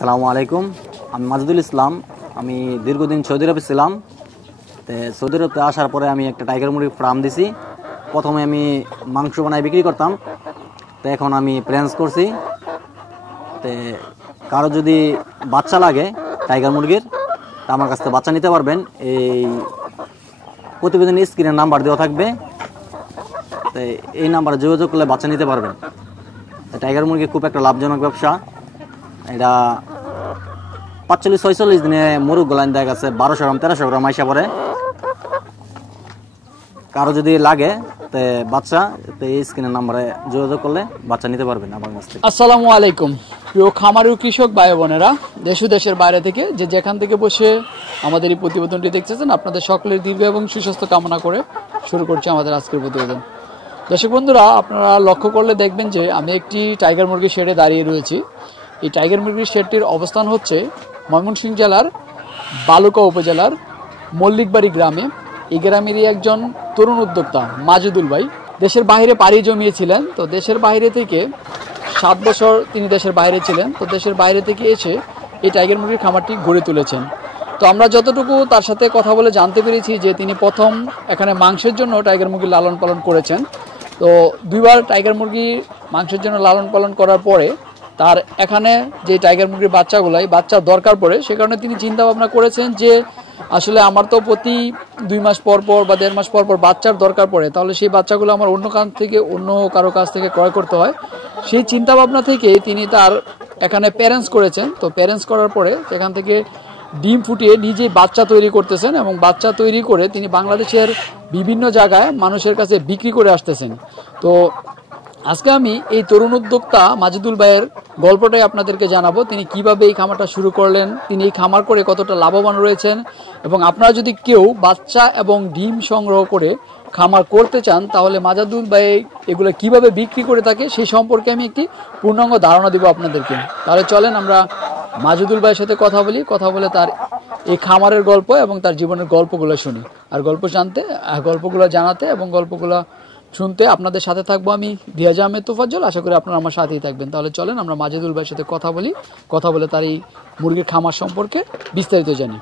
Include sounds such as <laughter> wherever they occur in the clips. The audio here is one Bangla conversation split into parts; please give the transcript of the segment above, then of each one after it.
আসসালামু আলাইকুম। আমি মাজুদুল ইসলাম, আমি দীর্ঘদিন সৌদি আরবে ছিলাম। তো সৌদি আরবে আসার পরে আমি একটা টাইগার মুরগি ফার্ম দিছি। প্রথমে আমি মাংস বানায় বিক্রি করতাম। তো এখন আমি প্ল্যান্স করছি। তো কারও যদি বাচ্চা লাগে টাইগার মুরগির, তা আমার কাছ থেকে বাচ্চা নিতে পারবেন। এই প্রতিবেদন স্ক্রিনের নাম্বার দেওয়া থাকবে। তো এই নাম্বারে যোগাযোগ করলে বাচ্চা নিতে পারবেন। টাইগার মুরগি খুব একটা লাভজনক ব্যবসা। এটা পাঁচচল্লিশ, ছয়চল্লিশ দিনে মুরগ গোলাইন দেখা গেছে, বারোশো গ্রাম, তেরোশো গ্রাম আইসা পরে। কারও যদি লাগে, তে বাচ্চা, তো এই স্ক্রিনের নাম্বারে যোগাযোগ করলে বাচ্চা নিতে পারবেন আমার কাছ থেকে। আসসালামু আলাইকুম। প্রিয় খামারি কৃষক ভাই বোনেরা, দেশ দেশের বাইরে থেকে যে যেখান থেকে বসে আমাদের এই প্রতিবেদনটি দেখতেছেন, আপনাদের সকলের দীর্ঘ এবং সুস্বাস্থ্য কামনা করে শুরু করছি আমাদের আজকের প্রতিবেদন। দর্শক বন্ধুরা, আপনারা লক্ষ্য করলে দেখবেন যে আমি একটি টাইগার মুরগির শেডে দাঁড়িয়ে রয়েছি। এই টাইগার মুরগির শেডটির অবস্থান হচ্ছে ময়মনসিংহ জেলার বালুকা উপজেলার মল্লিকবাড়ি গ্রামে এই গ্রামেরই একজন তরুণ উদ্যোক্তা মাজুদুল ভাই দেশের বাইরে পাড়ি জমিয়েছিলেন। তো দেশের বাইরে থেকে সাত বছর তিনি দেশের বাইরে ছিলেন। তো দেশের বাইরে থেকে এসে এই টাইগার মুরগির খামারটি গড়ে তুলেছেন। তো আমরা যতটুকু তার সাথে কথা বলে জানতে পেরেছি যে তিনি প্রথম এখানে মাংসের জন্য টাইগার মুরগি লালন পালন করেছেন। তো দুইবার টাইগার মুরগি মাংসের জন্য লালন পালন করার পরে তার এখানে যে টাইগার মুরগির বাচ্চাগুলো এই বাচ্চার দরকার পড়ে, সে কারণে তিনি চিন্তা ভাবনা করেছেন যে আসলে আমার তো প্রতি দুই মাস পর পর বা দেড় মাস পর পর বাচ্চার দরকার পড়ে, তাহলে সেই বাচ্চাগুলো আমার অন্য কাছ থেকে, অন্য কারও কাছ থেকে ক্রয় করতে হয়। সেই চিন্তা ভাবনা থেকে তিনি তার এখানে প্যারেন্টস করেছেন। তো প্যারেন্টস করার পরে সেখান থেকে ডিম ফুটিয়ে নিজে বাচ্চা তৈরি করতেছেন এবং বাচ্চা তৈরি করে তিনি বাংলাদেশের বিভিন্ন জায়গায় মানুষের কাছে বিক্রি করে আসতেছেন। তো আজকে আমি এই তরুণ উদ্যোক্তা মাজিদুল ভাইয়ের গল্পটাই আপনাদেরকে জানাব, তিনি কীভাবে এই খামারটা শুরু করলেন, তিনি এই খামার করে কতটা লাভবান রয়েছেন, এবং আপনারা যদি কেউ বাচ্চা এবং ডিম সংগ্রহ করে খামার করতে চান, তাহলে মাজাদুল ভাই এগুলো কীভাবে বিক্রি করে থাকে সেই সম্পর্কে আমি একটি পূর্ণাঙ্গ ধারণা দেবো আপনাদেরকে। তাহলে চলেন আমরা মাজুদুল ভাইয়ের সাথে কথা বলি, কথা বলে তার এই খামারের গল্প এবং তার জীবনের গল্পগুলো শুনি। আর গল্প জানতে গল্পগুলো জানাতে এবং গল্পগুলো শুনতে আপনাদের সাথে থাকব আমি রিয়াজ আহমেদ তোফাজ্জল। আশা করি আপনারা আমার সাথেই থাকবেন। তাহলে চলেন আমরা মাজেদুল ভাইয়ের সাথে কথা বলি। কথা বলে তার এই মুরগির খামার সম্পর্কে বিস্তারিত জানি।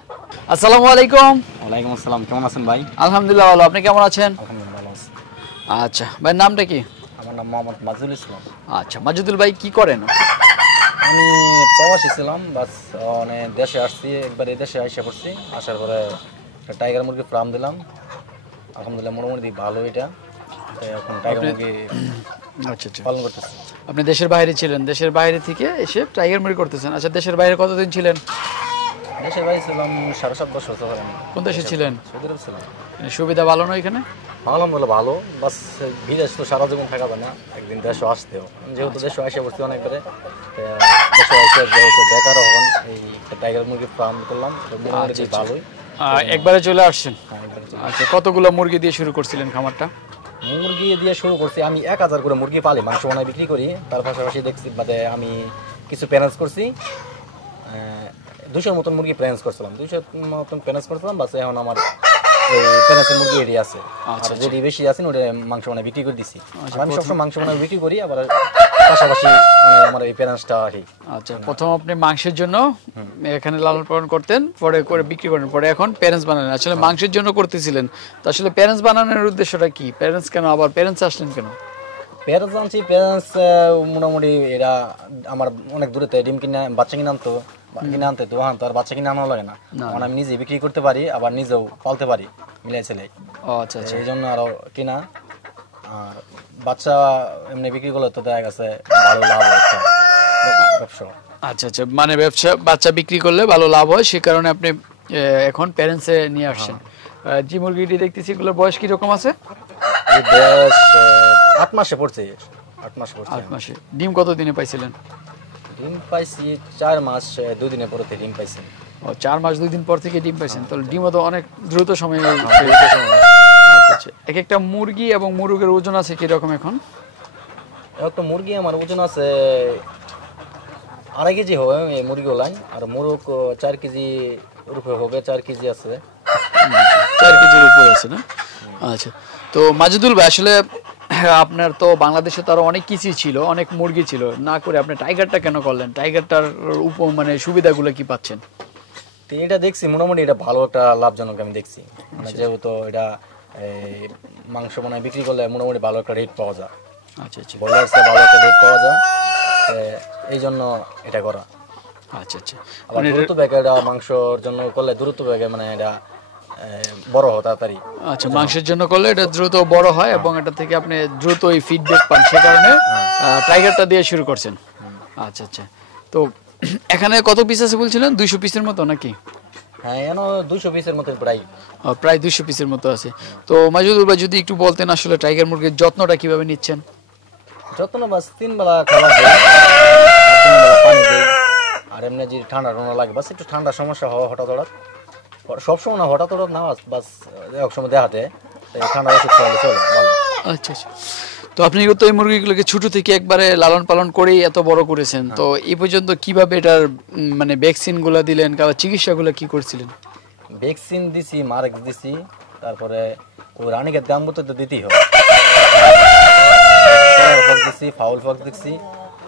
আসসালামু আলাইকুম। ওয়ালাইকুম আসসালাম। কেমন আছেন ভাই? আলহামদুলিল্লাহ ভালো। আপনি কেমন আছেন? আচ্ছা ভাই নামটা কি? আমার নাম মোহাম্মদ মাজুল ইসলাম। আচ্ছা মাজুদুল ভাই কি করেন? আমি প্রবাসী ছিলাম বাস মানে দেশে আসছি একবার এই দেশে আইসা পড়ছি। আসার পরে একটা টাইগার মুরগি ফার্ম দিলাম। আলহামদুলিল্লাহ মোটামুটি ভালো এটা। <clears throat> আচ্ছা আচ্ছা পালন করতেছি। আপনি দেশের বাইরে ছিলেন দেশের বাইরে থেকে এসে টাইগার মুরগি করতেছেন। আচ্ছা দেশের বাইরে কতদিন ছিলেন? দেশের বাইরে ছিলাম সাড়ে সাত বছর কোন দেশে ছিলেন? সৌদি আরব ছিলাম। সুবিধা ভালো না এখানে আলহামদুলিল্লাহ ভালো বাস বিদেশ তো সারা জীবন থাকা না একদিন দেশে আসতেও। যেহেতু দেশে আসে পড়ছি অনেকবারে দেশে আসে যেহেতু বেকার হন এই টাইগার মুরগি ফার্ম করলাম ভালোই। একবারে চলে আসছেন? হ্যাঁ। আচ্ছা কতগুলো মুরগি দিয়ে শুরু করছিলেন খামারটা? মুরগি দিয়ে শুরু করছি। আমি এক হাজার করে মুরগি পালি মাংস বানায় বিক্রি করি। তার পাশাপাশি দেখছি মানে আমি কিছু প্যারেন্স করছি। দুশোর মতন মুরগি প্যারেন্স করছিলাম। দুশোর মতন প্যারেন্স করছিলাম বাস এখন আমার প্যারেন্সের মুরগি এটি আছে। আচ্ছা, আর যেটি বেশি আছে ওটা মাংস বানায় বিক্রি করে দিছি। আমি সবসময় মাংস বানায় বিক্রি করি আবার পাশাপাশি মানে আমার এই আচ্ছা প্রথম আপনি মাংসের জন্য এখানে লালন পালন করতেন পরে করে বিক্রি করেন পরে এখন প্যারেন্টস বানালেন। আসলে মাংসের জন্য করতেছিলেন তো আসলে প্যারেন্টস বানানোর উদ্দেশ্যটা কি? প্যারেন্টস কেন আবার প্যারেন্টস আসলেন কেন? প্যারেন্টস আনছি প্যারেন্টস মোটামুটি এরা আমার অনেক দূরে ডিম কিনে বাচ্চা কিনে আনতো কিনে আনতে তো হ্যাঁ তো আর বাচ্চা কিনে আনা লাগে না। মানে আমি নিজে বিক্রি করতে পারি আবার নিজেও পালতে পারি মিলাই ছেলে আচ্ছা আচ্ছা। এই জন্য আরও কিনা। বাচ্চা এমনি বিক্রি করলে তো দেখা গেছে ভালো লাভ হয় ব্যবসা। আচ্ছা আচ্ছা মানে ব্যবসা বাচ্চা বিক্রি করলে ভালো লাভ হয় সে কারণে আপনি এখন প্যারেন্টসে নিয়ে আসছেন। আহ, যে মুরগিটি দেখতেছি এগুলোর বয়স কীরকম আছে? এই বয়স আট মাসে পড়ছে আট মাসে পড়ছে। আট মাসে। ডিম কত দিনে পাইছিলেন? ডিম পাইছি চার মাস দিনের পরে ডিম পাইছি। ও চার মাস দুই দিন পর থেকে ডিম পাইছেন। তাহলে ডিমও তো অনেক দ্রুত সময়ে। আচ্ছা আচ্ছা এক একটা মুরগি এবং মুরগের ওজন আছে কীরকম এখন? একটা মুরগি আমার ওজন আছে আড়াই কেজি হবে এই আর মোরগ চার কেজি রূপে হবে চার কেজি আছে। চার কেজির উপরে আছে না? আচ্ছা তো মাজুদুল ভাই আসলে আপনার তো বাংলাদেশে তো আরও অনেক কিছুই ছিল অনেক মুরগি ছিল। না করে আপনি টাইগারটা কেন করলেন? টাইগারটার উপ মানে সুবিধাগুলো কি পাচ্ছেন? তো এটা দেখছি মোটামুটি এটা ভালো একটা লাভজনক আমি দেখছি। মানে যেহেতু এটা এই, মাংস মানে বিক্রি করলে মোটামুটি ভালো একটা রেট পাওয়া যায়। আচ্ছা আচ্ছা। ব্রয়লার ভালো একটা রেট পাওয়া যায়। এই জন্য এটা করা। আচ্ছা আচ্ছা। আবার দ্রুত ব্যাগে এটা মাংসর জন্য করলে দ্রুত ব্যাগে মানে এটা বড় হয় তাড়াতাড়ি। আচ্ছা মাংসের জন্য করলে এটা দ্রুত বড় হয় এবং এটা থেকে আপনি দ্রুত এই ফিডব্যাক পান সে কারণে টাইগারটা দিয়ে শুরু করছেন। আচ্ছা আচ্ছা। তো এখানে কত পিস আছে বলছিলেন? দুইশো পিসের মতো নাকি? হ্যাঁ এন দুইশো পিসের মতো প্রায়। প্রায় দুইশো পিসের মতো আছে। তো মাজিদুল ভাই যদি একটু বলতেন আসলে টাইগার মুরগির যত্নটা কীভাবে নিচ্ছেন? যত্ন বাস তিন বেলা খাবার দেয় আর পানি দেয় আর এমনি যে ঠান্ডা ঠান্ডা লাগে বাস একটু ঠান্ডার সমস্যা হয় হঠাৎ হঠাৎ। সবসময় না হঠাৎ হঠাৎ না বাস এক সময় দেখাতে ঠান্ডা ওষুধ চলে আচ্ছা আচ্ছা। তো আপনি তো এই মুরগিগুলোকে ছোট থেকে একবারে লালন পালন করেই এত বড় করেছেন। তো এই পর্যন্ত কীভাবে এটার মানে ভ্যাকসিনগুলা দিলেন বা চিকিৎসাগুলো কি করছিলেন? ভ্যাকসিন দিছি মার্ক দিছি তারপরে ও রানীকে দাম মতো তো দিতেই হবে। দিছি ফাউল ফক দিছি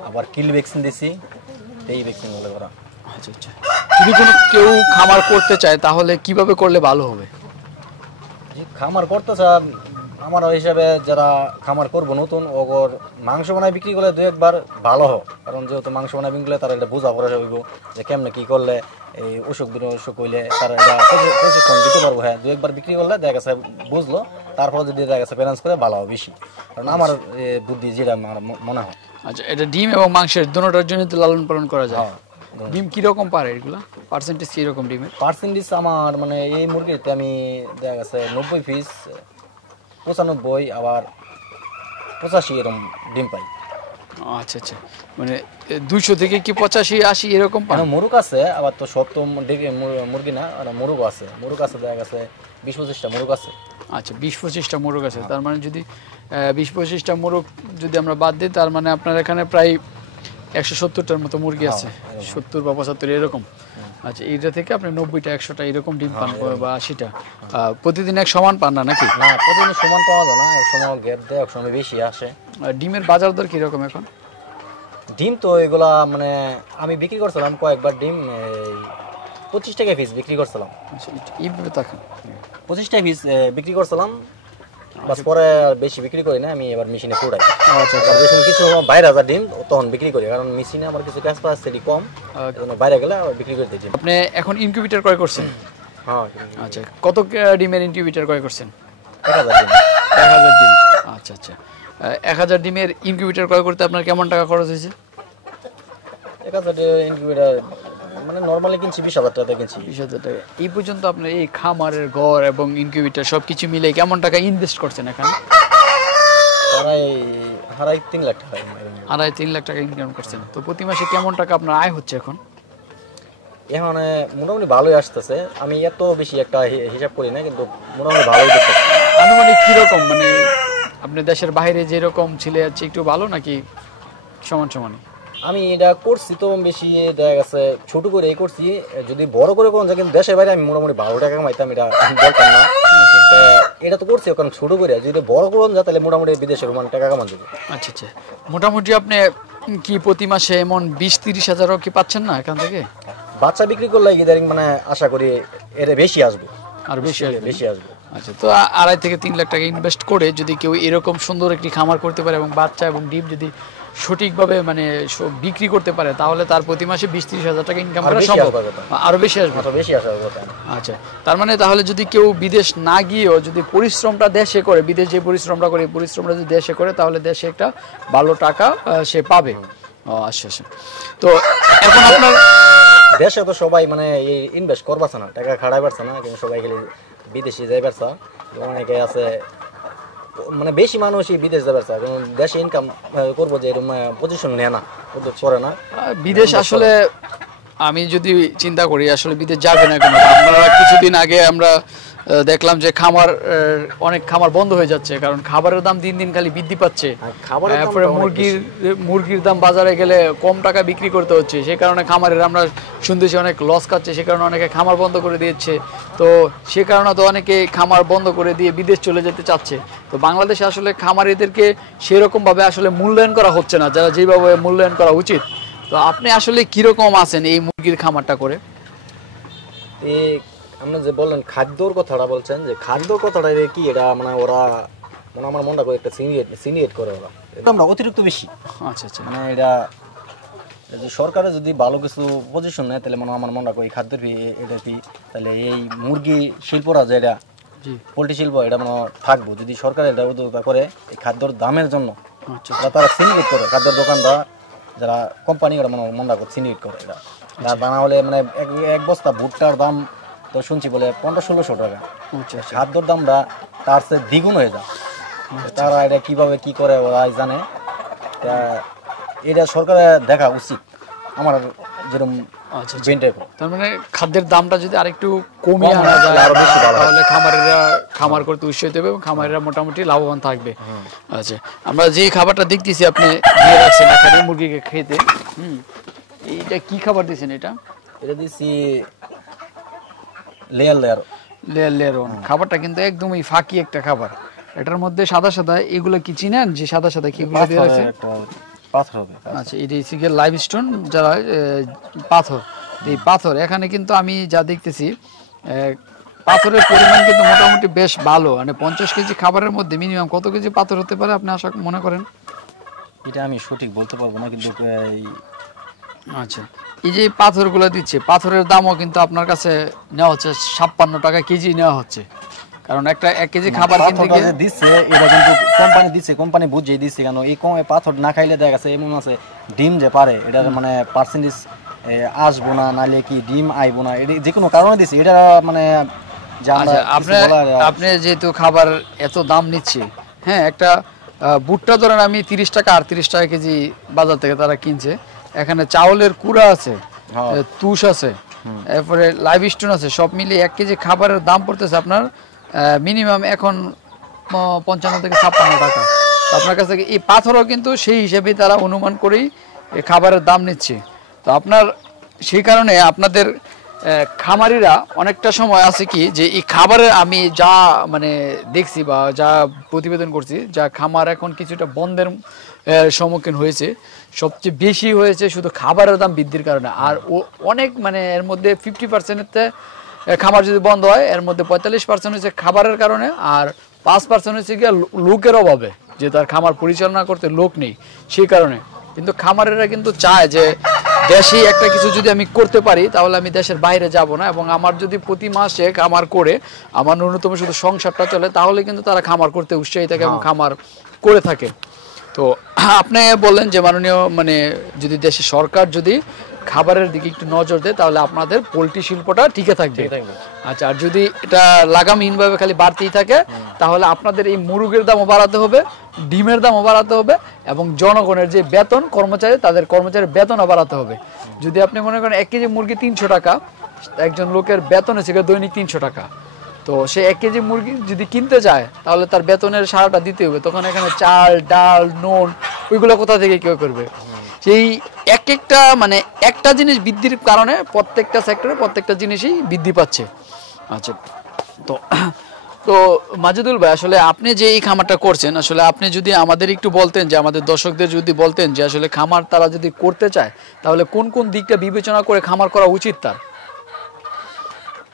আবার কিল ভ্যাকসিন দিছি এই ভ্যাকসিনগুলো করা। আচ্ছা আচ্ছা। যদি কোনো কেউ খামার করতে চায় তাহলে কীভাবে করলে ভালো হবে? যে খামার করতে চা আমার হিসাবে যারা খামার করব নতুন ওগর মাংস বানায় বিক্রি করলে দু একবার ভালো হোক কারণ যেহেতু মাংস বানায় বিক্রি করলে তারা এটা বোঝা পড়া হইব যে কেমনে কি করলে এই অসুখ বিন অসুখ হইলে তারা এটা প্রশিক্ষণ দিতে পারব। হ্যাঁ দু একবার বিক্রি করলে দেখা গেছে বুঝলো তারপরে যদি দেখা গেছে ব্যালেন্স করে ভালো হবে বেশি। কারণ আমার এ, বুদ্ধি যেটা আমার মনে হয়। আচ্ছা এটা ডিম এবং মাংসের দুটোটার জন্য তো লালন পালন করা যায়। হ্যাঁ ডিম কীরকম পারে এগুলা? পার্সেন্টেজ কীরকম ডিমের? পার্সেন্টেজ আমার মানে এই মুরগিতে আমি দেখা গেছে নব্বই পিস পঁচানব্বই আবার পঁচাশি এরকম ডিম পাই। আচ্ছা আচ্ছা। মানে দুইশো থেকে কি পঁচাশি আশি এরকম পান? মানে মুরুগ আছে আবার তো সব তো মুরগি না মুরুগ আছে। মুরুগ আছে দেখা গেছে বিশ পঁচিশটা মুরুগ আছে। আচ্ছা বিশ পঁচিশটা মোরগ আছে। তার মানে যদি বিশ পঁচিশটা মোরগ যদি আমরা বাদ দিই তার মানে আপনার এখানে প্রায় একশো সত্তরটার মতো মুরগি আছে। সত্তর বা পঁচাত্তর এরকম। আচ্ছা এইটা থেকে আপনি নব্বইটা একশোটা এরকম ডিম পান বা আশিটা। প্রতিদিন এক সমান পান না নাকি? না প্রতিদিন সমান পাওয়া যায় না এক সময় গ্যাপ দেয় এক সময় বেশি আসে। ডিমের বাজার দর কীরকম এখন? ডিম তো এগুলা মানে আমি বিক্রি করছিলাম কয়েকবার ডিম পঁচিশ টাকা পিস বিক্রি করছিলাম। আচ্ছা, পঁচিশ টাকা পিস বিক্রি করছিলাম বাস পরে আর বেশি বিক্রি করি না আমি এবার মেশিনে পুরাই আচ্ছা এবার কিছু বাইরে হাজার ডিম তখন বিক্রি করি কারণ মেশিনে আমার কিছু ক্যাপাসিটি কম। বাইরে গেলে বিক্রি করে ডিম। আপনি এখন ইনকিউবেটর ক্রয় করছেন? <clears throat> হ্যাঁ আচ্ছা কত ডিমের ইনকিউবেটর ক্রয় করছেন? এক হাজার ডিম। এক হাজার ডিম। আচ্ছা আচ্ছা। এক হাজার ডিমের ইনকিউবেটর ক্রয় করতে আপনার কেমন টাকা খরচ হয়েছে? এক হাজার ইনকিউবেটার মানে নর্মালি কিনছি বিশ হাজার টাকা কিনছি। বিশ হাজার টাকা। এই পর্যন্ত আপনার এই খামারের ঘর এবং ইনকিউবেটর সব কিছু মিলে কেমন টাকা ইনভেস্ট করছেন এখানে? আড়াই তিন লাখ টাকা। আড়াই তিন লাখ টাকা ইনকাম করছেন। তো প্রতি মাসে কেমন টাকা আপনার আয় হচ্ছে এখন? এখন মোটামুটি ভালোই আসতেছে। আমি এত বেশি একটা হিসাব করি না কিন্তু মোটামুটি ভালোই করতেছে। আনুমানিক কীরকম? মানে আপনি দেশের বাইরে যেরকম ছিলে যাচ্ছে একটু ভালো নাকি সমান সমানই? আমি এটা করছি তো বেশি দেখা গেছে ছোট করে এই করছি যদি বড় করে কোন কিন্তু দেশের বাইরে আমি মোটামুটি ভালো টাকা কামাইতাম এটা বলতাম না। এটা তো করছি কারণ ছোট করে যদি বড় করুন যায় তাহলে মোটামুটি বিদেশে মানে টাকা কামান যাবে। আচ্ছা আচ্ছা। মোটামুটি আপনি কি প্রতি মাসে এমন বিশ তিরিশ হাজারও কি পাচ্ছেন না এখান থেকে? বাচ্চা বিক্রি করলে ইদারিং মানে আশা করি এর বেশি আসবে। আর বেশি আসবে। বেশি আসবে। আচ্ছা তো আড়াই থেকে তিন লাখ টাকা ইনভেস্ট করে যদি কেউ এরকম সুন্দর একটি খামার করতে পারে এবং বাচ্চা এবং ডিম যদি সঠিকভাবে মানে বিক্রি করতে পারে তাহলে তার প্রতি মাসে বিশ তিরিশ হাজার টাকা ইনকাম করা সম্ভব। আরও বেশি আসবে? বেশি আচ্ছা তার মানে তাহলে যদি কেউ বিদেশ না গিয়েও যদি পরিশ্রমটা দেশে করে বিদেশ যে পরিশ্রমটা করে পরিশ্রমটা যদি দেশে করে তাহলে দেশে একটা ভালো টাকা সে পাবে। ও আচ্ছা আচ্ছা। তো এখন আপনার দেশে তো সবাই মানে এই ইনভেস্ট করবাছে না টাকা খাড়াই পারছে না কিন্তু সবাই খালি বিদেশি যাই পারছে অনেকে আছে মানে বেশি মানুষই বিদেশ যাবে স্যার দেশে ইনকাম করব যে এরকম পজিশন নেয় না উদ্যোগ করে না। বিদেশ আসলে আমি যদি চিন্তা করি আসলে বিদেশ যাবে না কেন? আপনারা কিছুদিন আগে আমরা দেখলাম যে খামার অনেক খামার বন্ধ হয়ে যাচ্ছে কারণ খাবারের দাম দিন দিন খালি বৃদ্ধি পাচ্ছে। তারপরে মুরগির মুরগির দাম বাজারে গেলে কম টাকা বিক্রি করতে হচ্ছে সেই কারণে খামারের আমরা শুনতেছি অনেক লস খাচ্ছে সে কারণে অনেকে খামার বন্ধ করে দিয়েছে। তো সে কারণে তো অনেকে খামার বন্ধ করে দিয়ে বিদেশ চলে যেতে চাচ্ছে। তো বাংলাদেশে আসলে খামারিদেরকে সেরকম ভাবে আসলে মূল্যায়ন করা হচ্ছে না যারা যেভাবে মূল্যায়ন করা উচিত। তো আপনি আসলে কীরকম আছেন এই মুরগির খামারটা করে? আমরা যে বললেন খাদ্যর কথাটা বলছেন যে খাদ্যর কথাটা কি এটা মানে ওরা মানে আমার মনটা করে একটা সিনিয়েট সিনিয়েট করে ওরা। এটা আমরা অতিরিক্ত বেশি। আচ্ছা আচ্ছা। মানে এটা সরকারে যদি ভালো কিছু পজিশন নেয় তাহলে মানে আমার মনে করে এই খাদ্যের ফি এটা ফি তাহলে এই মুরগি শিল্পরা যে এটা পোলট্রি শিল্প এটা মানে থাকব। যদি সরকার এটা উদ্যোক্তা করে এই খাদ্যর দামের জন্য আচ্ছা তারা সিনিয়েট করে খাদ্যের দোকানদার যারা কোম্পানি ওরা মানে মনে করে সিনিয়েট করে এটা। না হলে মানে এক এক বস্তা ভুট্টার দাম তো শুনছি বলে পনেরো ষোলোশো টাকা। আচ্ছা আচ্ছা। খাদ্যর দামটা তার চেয়ে দ্বিগুণ হয়ে যায়। তারা এটা কীভাবে কি করে ওরা জানে? তা এটা সরকারের দেখা উচিত আমার যেরকম আচ্ছা তার মানে খাদ্যের দামটা যদি আরেকটু কমিয়ে আনা যায় আরও বেশি তাহলে খামারিরা খামার করতে উৎসাহিত হবে এবং খামারিরা মোটামুটি লাভবান থাকবে। আচ্ছা আমরা যে খাবারটা দেখতেছি আপনি দিয়ে রাখছেন এখানে মুরগিকে খেতে। হুম এইটা কি খাবার দিয়েছেন এটা? এটা দিচ্ছি লেয়ার লেয়ার। লেয়ার লেয়ার খাবারটা কিন্তু একদমই ফাঁকি একটা খাবার। এটার মধ্যে সাদা সাদা এগুলো কি চিনেন? যে সাদা সাদা কি পাথর হবে আচ্ছা এটা হচ্ছে লাইভ স্টোন যারা পাথর। এই পাথর এখানে কিন্তু আমি যা দেখতেছি পাথরের পরিমাণ কিন্তু মোটামুটি বেশ ভালো। মানে পঞ্চাশ কেজি খাবারের মধ্যে মিনিমাম কত কেজি পাথর হতে পারে আপনি আশা মনে করেন? এটা আমি সঠিক বলতে পারব না কিন্তু এই আচ্ছা। এই যে পাথরগুলো দিচ্ছে পাথরের দামও কিন্তু আপনার কাছে নেওয়া হচ্ছে ছাপ্পান্ন টাকা কেজি নেওয়া হচ্ছে। কারণ একটা এক কেজি খাবার কিনতে গিয়ে দিচ্ছে এটা কিন্তু কোম্পানি দিচ্ছে কোম্পানি বুঝিয়ে দিচ্ছে কেন? এই কম পাথর না খাইলে দেখা গেছে এমন আছে ডিম যে পারে এটার মানে পার্সেন্টেজ আসব না নাহলে কি ডিম আইবো না এটা যে কোনো কারণে দিচ্ছে এটা মানে আচ্ছা আপনি আপনি যেহেতু খাবার এত দাম নিচ্ছে হ্যাঁ একটা ভুট্টা ধরেন আমি তিরিশ টাকা আটত্রিশ টাকা কেজি বাজার থেকে তারা কিনছে এখানে চাউলের কুড়া আছে হ্যাঁ। তুষ আছে এরপরে লাইভ স্টোন আছে সব মিলিয়ে এক কেজি খাবারের দাম পড়তেছে আপনার মিনিমাম এখন পঞ্চান্ন থেকে ছাপ্পান্ন টাকা। আপনার কাছ থেকে এই পাথরও কিন্তু সেই হিসেবেই তারা অনুমান করেই এই খাবারের দাম নিচ্ছে। তো আপনার সেই কারণে আপনাদের খামারিরা অনেকটা সময় আছে কি যে এই খাবারের আমি যা মানে দেখছি বা যা প্রতিবেদন করছি যা খামার এখন কিছুটা বন্ধের সম্মুখীন হয়েছে। সবচেয়ে বেশি হয়েছে শুধু খাবারের দাম বৃদ্ধির কারণে। আর ও অনেক মানে এর মধ্যে ফিফটি পার্সেন্টের খাবার যদি বন্ধ হয় এর মধ্যে পঁয়তাল্লিশ পার্সেন্ট হচ্ছে খাবারের কারণে আর পাঁচ পার্সেন্ট হচ্ছে গিয়ে লোকের অভাবে যে তার খামার পরিচালনা করতে লোক নেই সেই কারণে। কিন্তু খামারেরা কিন্তু চায় যে দেশে একটা কিছু যদি আমি করতে পারি তাহলে আমি দেশের বাইরে যাব না এবং আমার যদি প্রতি মাসে খামার করে আমার ন্যূনতম শুধু সংসারটা চলে তাহলে কিন্তু তারা খামার করতে উৎসাহী থাকে এবং খামার করে থাকে। তো আপনি বললেন যে মাননীয় মানে যদি দেশে সরকার যদি খাবারের দিকে একটু নজর দেয় তাহলে আপনাদের পোলট্রি শিল্পটা টিকে থাকবে। আচ্ছা আর যদি এটা লাগামহীনভাবে খালি বাড়তেই থাকে তাহলে আপনাদের এই মুরগের দামও বাড়াতে হবে ডিমের দামও বাড়াতে হবে এবং জনগণের যে বেতন কর্মচারী তাদের কর্মচারীর বেতনও বাড়াতে হবে। যদি আপনি মনে করেন এক কেজি মুরগি তিনশো টাকা একজন লোকের বেতন হচ্ছে দৈনিক তিনশো টাকা। তো সে এক কেজি মুরগি যদি কিনতে যায় তাহলে তার বেতনের সারাটা দিতে হবে। তখন এখানে চাল ডাল নুন ওইগুলো কোথা থেকে কেউ করবে? সেই এক একটা মানে একটা জিনিস বৃদ্ধির কারণে প্রত্যেকটা সেক্টরে প্রত্যেকটা জিনিসই বৃদ্ধি পাচ্ছে। আচ্ছা। তো তো মাজেদুল ভাই আসলে আপনি যে এই খামারটা করছেন আসলে আপনি যদি আমাদের একটু বলতেন যে আমাদের দর্শকদের যদি বলতেন যে আসলে খামার তারা যদি করতে চায় তাহলে কোন কোন দিকটা বিবেচনা করে খামার করা উচিত তার?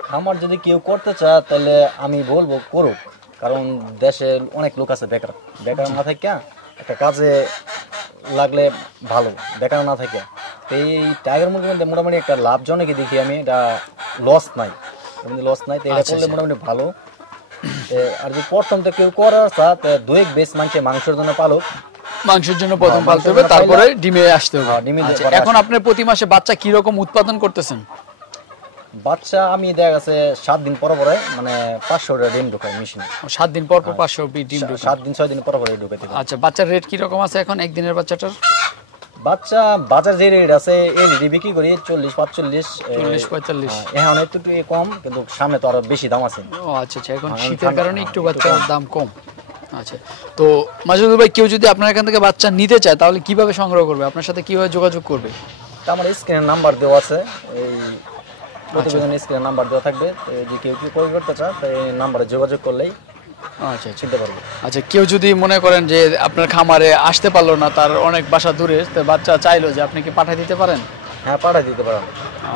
খামার যদি কেউ করতে চায় তাহলে আমি বলব করুক। কারণ দেশে অনেক লোক আছে বেকার। বেকার না থাকে একটা কাজে লাগলে ভালো বেকার না থাকে এই টাইগার মুরগির মধ্যে মোটামুটি একটা লাভজনকই দেখি আমি এটা লস নাই। লস নাই তো এটা আচ্ছা, করলে আচ্ছা। মোটামুটি ভালো। আর যদি প্রথম তো কেউ করার তো দুয়েক বেশ মাংসে মাংসের জন্য পালক। মাংসের জন্য প্রথম হ্যাঁ, পালতে হবে তারপরে ডিমে আসতে হবে। হ্যাঁ, ডিমে আচ্ছা, এখন। আপনার প্রতি মাসে বাচ্চা কি রকম উৎপাদন করতেছেন? বাচ্চা আমি দেখা গেছে সাত দিন পর পরে মানে পাঁচশো ডিম ঢুকাই মেশিনে সাত দিন পর পর পাঁচশো ডিম। সাত দিন ছয় দিন পর পরে ঢুকাইতে হবে। আচ্ছা বাচ্চার রেট কি রকম আছে এখন একদিনের বাচ্চাটার? বাচ্চা বাজার যে রেট আছে এই রেটে বিক্রি করি চল্লিশ পাঁচচল্লিশ চল্লিশ পঁয়তাল্লিশ। এখন একটু একটু কম কিন্তু সামনে তো আরও বেশি দাম আছে। ও আচ্ছা আচ্ছা এখন শীতের কারণে একটু বাচ্চার দাম কম। আচ্ছা তো মাসুদুল ভাই কেউ যদি আপনার এখান থেকে বাচ্চা নিতে চায় তাহলে কীভাবে সংগ্রহ করবে? আপনার সাথে কীভাবে যোগাযোগ করবে? আমার স্ক্রিনের নাম্বার দেওয়া আছে এই প্রতিবেদনের স্ক্রিনের নাম্বার দেওয়া থাকবে। যদি কেউ কি ক্রয় করতে চায় তো এই নাম্বারে যোগাযোগ করলেই আচ্ছা আচ্ছা। চিনতে পারব। আচ্ছা কেউ যদি মনে করেন যে আপনার খামারে আসতে পারল না তার অনেক বাসা দূরে তো বাচ্চা চাইলো যে আপনি কি পাঠিয়ে দিতে পারেন? হ্যাঁ পাঠাই দিতে পারেন।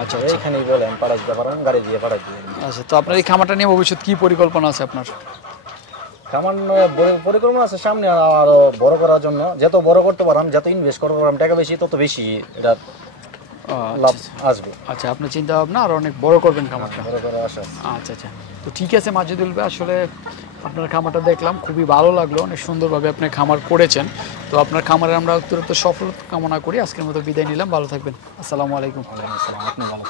আচ্ছা এখানেই বলেন পাঠাই দিতে পারেন গাড়ি দিয়ে পাঠাই পারেন। আচ্ছা তো আপনার এই খামারটা নিয়ে ভবিষ্যৎ কি পরিকল্পনা আছে আপনার? বড়- পরিকল্পনা আছে সামনে আরও বড় করার জন্য। যত বড় করতে পারাম যত ইনভেস্ট করতে পারাম টাকা বেশি তত বেশি এটা লাভ আসবে। আচ্ছা আপনার চিন্তা ভাবনা আর অনেক বড় করবেন খামারটা। বড় করার আশা আচ্ছা আচ্ছা। তো ঠিক আছে মাজিদুল ভাই আসলে আপনার খামারটা দেখলাম খুবই ভালো লাগল অনেক সুন্দরভাবে আপনি খামার করেছেন। তো আপনার খামারে আমরা অত্যন্ত সফলতা কামনা করি আজকের মতো বিদায় নিলাম ভালো থাকবেন। আসসালামু আলাইকুম। আপনি ভালো।